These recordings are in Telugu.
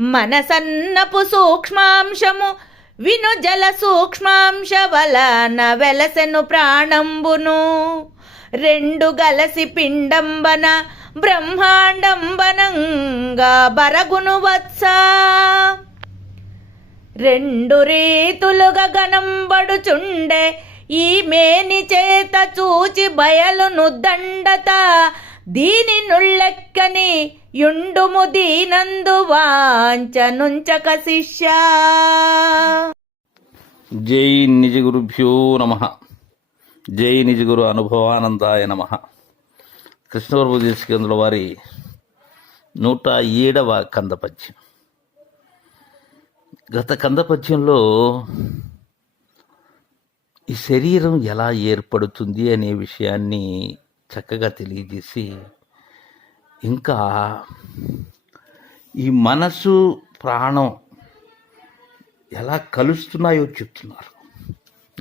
మనసన్నపు సూక్ష్మాంశము విను జల సూక్ష్మాంశ వలన వెలసెను ప్రాణంబును. రెండు గలసి పిండంబన బ్రహ్మాండంబనంగా బరగును వత్స. రెండు రీతులుగా గనంబడుచుండే ఈ మేని చేత చూచి బయలును దండత. దీని నుళ్ళెక్కని యుండుము దీనందు వాంచనుంచక శిష్య. జై నిజగురుభ్యో నమ. జై నిజ గురు అనుభవానందాయ నమ. కృష్ణవరపు దేశకేంద్రుల వారి నూట ఏడవ కందపద్యం. గత కందపద్యంలో ఈ శరీరం ఎలా ఏర్పడుతుంది అనే విషయాన్ని చక్కగా తెలియజేసి ఇంకా ఈ మనసు ప్రాణం ఎలా కలుస్తున్నాయో చెప్తున్నారు.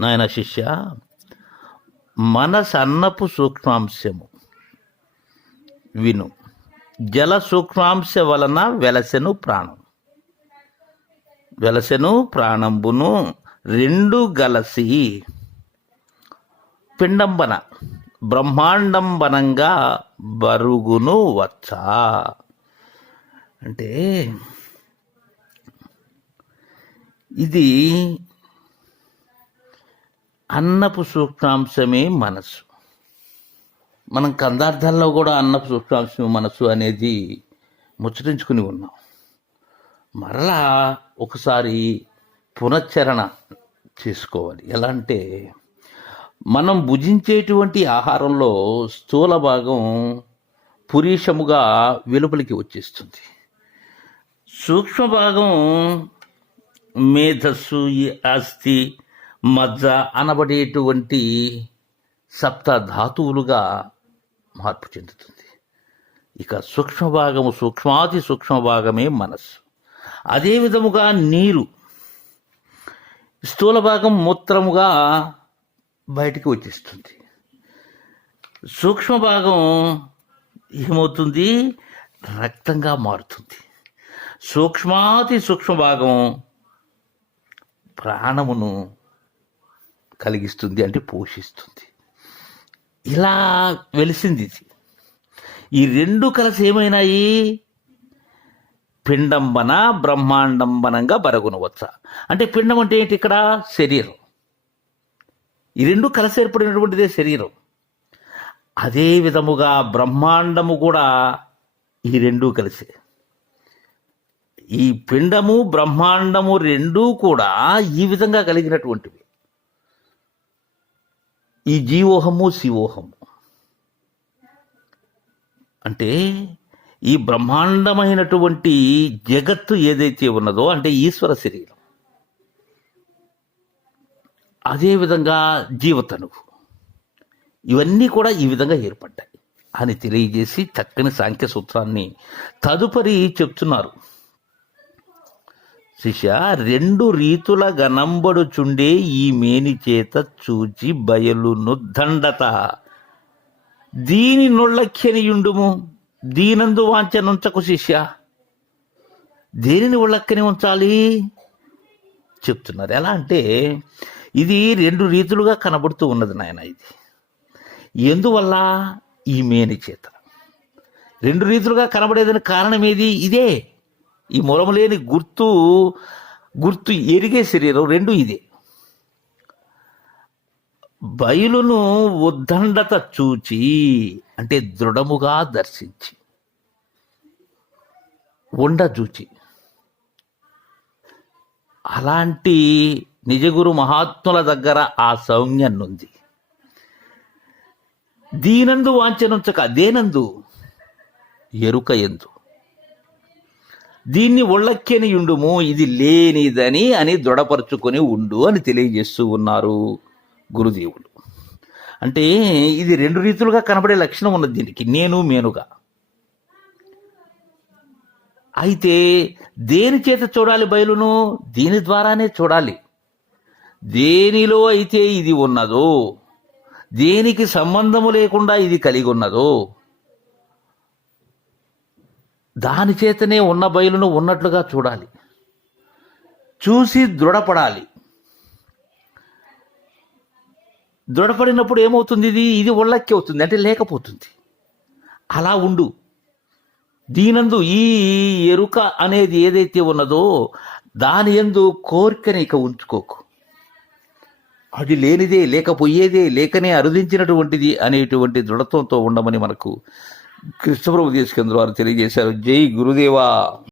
నాయన శిష్య మనసు అన్నపు సూక్ష్మాంశము విను. జల సూక్ష్మాంశ వలన వెలసెను ప్రాణం. వెలసెను ప్రాణంబును రెండు గలసి పిండంబన. బ్రహ్మాండంబనంగా బరుగును వచ్చా. అంటే ఇది అన్నపు సూక్ష్మాంశమే మనసు మనం కందార్థాల్లో కూడా అన్నపు సూక్ష్మాంశమే మనసు అనేది ముచ్చరించుకుని ఉన్నాం. మరలా ఒకసారి పునశ్చరణ చేసుకోవాలి. ఎలా అంటే మనం భుజించేటువంటి ఆహారంలో స్థూల భాగం పురీషముగా వెలుపలికి వచ్చేస్తుంది. సూక్ష్మ భాగం మేధస్సు ఈ అస్థి మజ్జ అనబడేటువంటి సప్త ధాతువులుగా మార్పు చెందుతుంది. ఇక సూక్ష్మ భాగము సూక్ష్మాతి సూక్ష్మ భాగమే మనస్సు. అదే విధముగా నీరు. స్థూల భాగం మూత్రముగా బయటికి వచ్చేస్తుంది. సూక్ష్మ భాగం ఏమవుతుంది? రక్తంగా మారుతుంది. సూక్ష్మాతి సూక్ష్మ భాగం ప్రాణమును కలిగిస్తుంది అంటే పోషిస్తుంది. ఇలా వెలిసింది ఇది. ఈ రెండు కలిసి ఏమైనాయి? పిండంబన బ్రహ్మాండంబనంగా బరగునవచ్చా. అంటే పిండం అంటే ఏంటి ఇక్కడ? శరీరం. ఈ రెండు కలిసి ఏర్పడినటువంటిదే శరీరం. అదే విధముగా బ్రహ్మాండము కూడా ఈ రెండు కలిసే. ఈ పిండము బ్రహ్మాండము రెండూ కూడా ఈ విధంగా కలిగినటువంటివి. ఈ జీవోహము శివోహము. అంటే ఈ బ్రహ్మాండమైనటువంటి జగత్తు ఏదైతే ఉన్నదో అంటే ఈశ్వర శరీరం. అదేవిధంగా జీవతనువు. ఇవన్నీ కూడా ఈ విధంగా ఏర్పడ్డాయి. అని తెలియజేసి చక్కని సాంఖ్య సూత్రాన్ని తదుపరి చెప్తున్నారు. శిష్య రెండు రీతుల గనంబడుచుండే ఈ మేని చేత చూచి బయలును దండత. దీని నొళ్ళక్యనియుండుము దీనందు వాంచనుంచకు శిష్య. దేనిని ఒళ్ళక్కని ఉంచాలి? చెప్తున్నారు. ఎలా అంటే ఇది రెండు రీతులుగా కనబడుతూ ఉన్నది నాయన ఇది. ఎందువల్ల? ఈ మేని చేత. రెండు రీతులుగా కనబడేదని కారణం ఏది? ఇదే. ఈ మూలము లేని గుర్తు గుర్తు ఎరిగే శరీరం రెండు ఇదే. బయలును ఉద్దండత చూచి అంటే దృఢముగా దర్శించి ఉండ చూచి. అలాంటి నిజగురు మహాత్ముల దగ్గర ఆ సౌమ్యన్నుంది. దీనందు వాంఛనుంచక దేనందు? ఎరుక ఎందు. దీన్ని ఒళ్ళక్కెని ఉండుము ఇది లేనిదని అని దృఢపరుచుకొని ఉండు అని తెలియజేస్తూ ఉన్నారు గురుదేవులు అంటే ఇది రెండు రీతులుగా కనబడే లక్షణం ఉన్నది దీనికి నేను మేనుగా. అయితే దేని చేత చూడాలి బయలును? దీని ద్వారానే చూడాలి. దేనిలో అయితే ఇది ఉన్నదో దేనికి సంబంధము లేకుండా ఇది కలిగి ఉన్నదో దాని చేతనే ఉన్న బయలును ఉన్నట్లుగా చూడాలి. చూసి దృఢపడాలి. దృఢపడినప్పుడు ఏమవుతుంది ఇది? ఇది ఒళ్ళక్కి అవుతుంది అంటే లేకపోతుంది. అలా ఉండు. దీనందు ఈ ఎరుక అనేది ఏదైతే ఉన్నదో దాని ఎందు కోరికని ఇక ఉంచుకోకు. అది లేనిదే లేకపోయేదే లేకనే అరుదించినటువంటిది అనేటువంటి దృఢత్వంతో ఉండమని మనకు కృష్ణప్రభు దేశకేంద్ర వారు తెలియజేశారు. జై గురుదేవా.